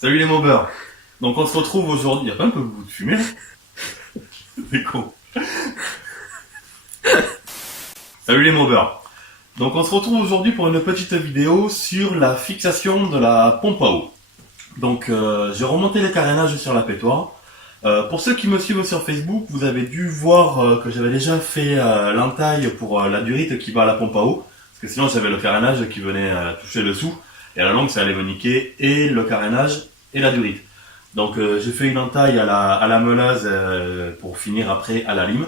Salut les mobbers. Donc on se retrouve aujourd'hui. Y'a pas un peu beaucoup de fumée là? C'est con. Salut les mobbers. Donc on se retrouve aujourd'hui pour une petite vidéo sur la fixation de la pompe à eau. Donc j'ai remonté les carénages sur la pétoire. Pour ceux qui me suivent sur Facebook, vous avez dû voir que j'avais déjà fait l'entaille pour la durite qui va à la pompe à eau. Parce que sinon j'avais le carénage qui venait toucher dessous. Et à la longue ça allait me niquer et le carénage et la durite. Donc j'ai fait une entaille à la meuleuse pour finir après à la lime.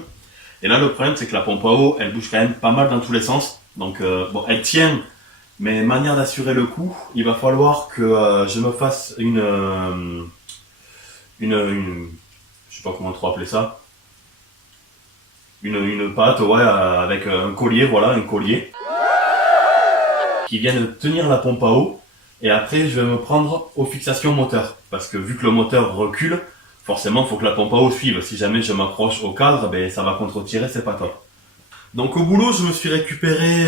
Et là le problème c'est que la pompe à eau elle bouge quand même pas mal dans tous les sens. Donc bon elle tient, mais manière d'assurer le coup, il va falloir que je me fasse une je sais pas comment trop appeler ça, une pâte ouais avec un collier, voilà un collier qui vienne tenir la pompe à eau. Et après, je vais me prendre aux fixations moteur. Parce que vu que le moteur recule, forcément, il faut que la pompe à eau suive. Si jamais je m'accroche au cadre, ben, ça va contre-tirer, c'est pas top. Donc au boulot, je me suis récupéré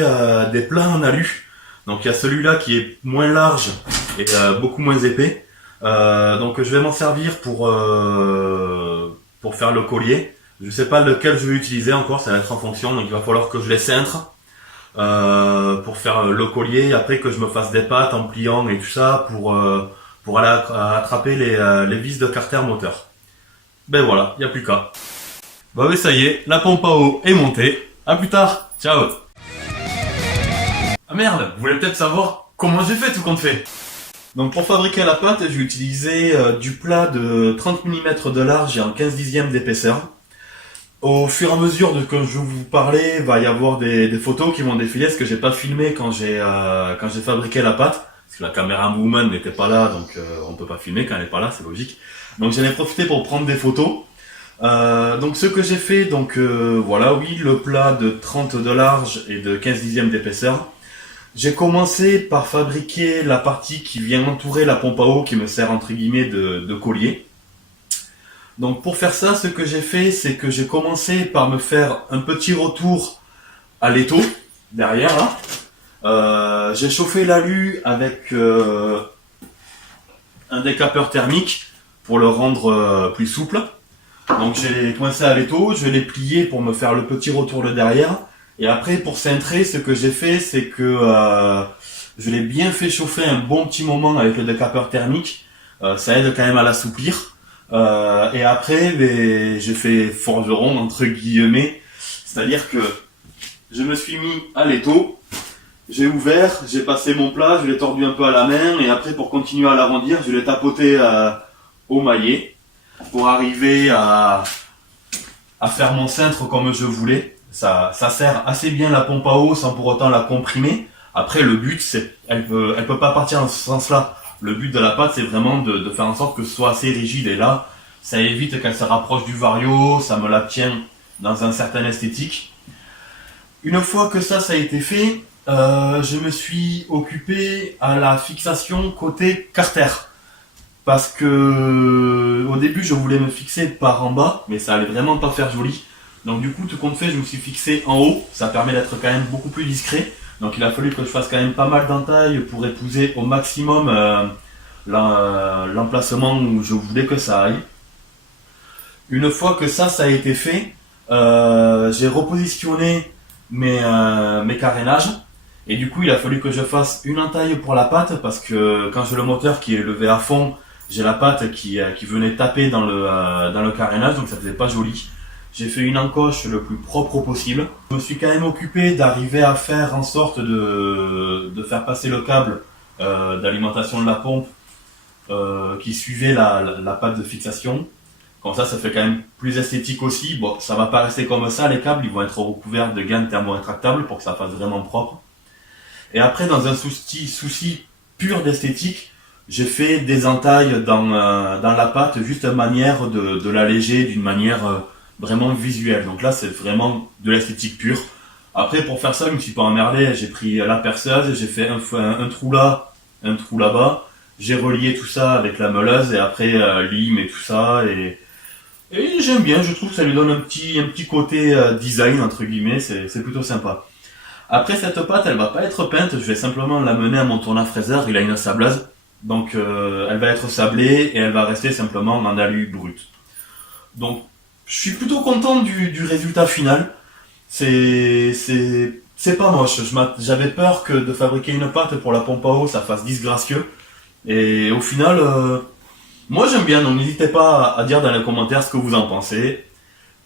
des plats en alu. Donc il y a celui-là qui est moins large et beaucoup moins épais. Donc je vais m'en servir pour faire le collier. Je sais pas lequel je vais utiliser encore, ça va être en fonction. Donc il va falloir que je les cintre. Pour faire le collier, après que je me fasse des pattes en pliant et tout ça pour aller attraper les vis de carter moteur. Ben voilà, y a plus qu'à. Bah oui ça y est, la pompe à eau est montée. À plus tard, ciao. Ah merde, vous voulez peut-être savoir comment j'ai fait tout compte fait. Donc pour fabriquer la pâte, j'ai utilisé du plat de 30 mm de large et en 15 dixièmes d'épaisseur. Au fur et à mesure de que je vous parlais, va y avoir des photos qui vont défiler, ce que j'ai pas filmé quand j'ai fabriqué la pâte, parce que la caméra woman n'était pas là, donc on peut pas filmer quand elle est pas là, c'est logique. Donc j'en ai profité pour prendre des photos. Donc ce que j'ai fait, donc voilà, oui, le plat de 30 de large et de 15 dixièmes d'épaisseur. J'ai commencé par fabriquer la partie qui vient entourer la pompe à eau, qui me sert entre guillemets de collier. Donc pour faire ça, ce que j'ai fait, c'est que j'ai commencé par me faire un petit retour à l'étau, derrière là. J'ai chauffé l'alu avec un décapeur thermique pour le rendre plus souple. Donc j'ai coincé à l'étau, je l'ai plié pour me faire le petit retour de derrière. Et après pour cintrer, ce que j'ai fait, c'est que je l'ai bien fait chauffer un bon petit moment avec le décapeur thermique. Ça aide quand même à l'assouplir. Et après, j'ai fait forgeron entre guillemets, c'est-à-dire que je me suis mis à l'étau, j'ai ouvert, j'ai passé mon plat, je l'ai tordu un peu à la main, et après pour continuer à l'arrondir, je l'ai tapoté au maillet pour arriver à faire mon cintre comme je voulais. Ça sert assez bien la pompe à eau sans pour autant la comprimer. Après le but c'est, elle peut pas partir dans ce sens-là. Le but de la pâte, c'est vraiment de faire en sorte que ce soit assez rigide. Et là, ça évite qu'elle se rapproche du vario, ça me la tient dans un certain esthétique. Une fois que ça a été fait, je me suis occupé à la fixation côté carter. Parce que au début, je voulais me fixer par en bas, mais ça allait vraiment pas faire joli. Donc du coup, tout compte fait, je me suis fixé en haut. Ça permet d'être quand même beaucoup plus discret. Donc il a fallu que je fasse quand même pas mal d'entailles pour épouser au maximum l'emplacement où je voulais que ça aille. Une fois que ça a été fait, j'ai repositionné mes carénages. Et du coup il a fallu que je fasse une entaille pour la pâte parce que quand j'ai le moteur qui est levé à fond, j'ai la pâte qui venait taper dans le carénage, donc ça faisait pas joli. J'ai fait une encoche le plus propre possible. Je me suis quand même occupé d'arriver à faire en sorte de faire passer le câble d'alimentation de la pompe qui suivait la pâte de fixation. Comme ça fait quand même plus esthétique aussi. Bon, ça va pas rester comme ça, les câbles, ils vont être recouverts de gaines thermo-rétractables pour que ça fasse vraiment propre. Et après, dans un souci pur d'esthétique, j'ai fait des entailles dans la pâte, juste une manière de l'alléger d'une manière vraiment visuel. Donc là, c'est vraiment de l'esthétique pure. Après, pour faire ça, je me suis pas emmerdé. J'ai pris la perceuse, j'ai fait un trou là, un trou là-bas. J'ai relié tout ça avec la meuleuse et après lime et tout ça. Et j'aime bien, je trouve que ça lui donne un petit côté design, entre guillemets. C'est plutôt sympa. Après, cette pâte, elle va pas être peinte. Je vais simplement l'amener à mon tournafraiseur. Il a une sableuse. Donc elle va être sablée et elle va rester simplement en alu brut. Donc je suis plutôt content du résultat final. C'est pas moche. J'avais peur que de fabriquer une pâte pour la pompe à eau, ça fasse disgracieux. Et au final, moi j'aime bien, donc n'hésitez pas à dire dans les commentaires ce que vous en pensez.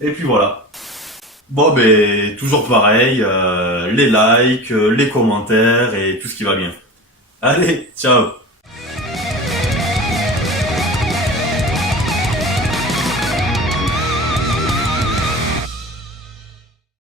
Et puis voilà. Bon ben toujours pareil, les likes, les commentaires et tout ce qui va bien. Allez, ciao.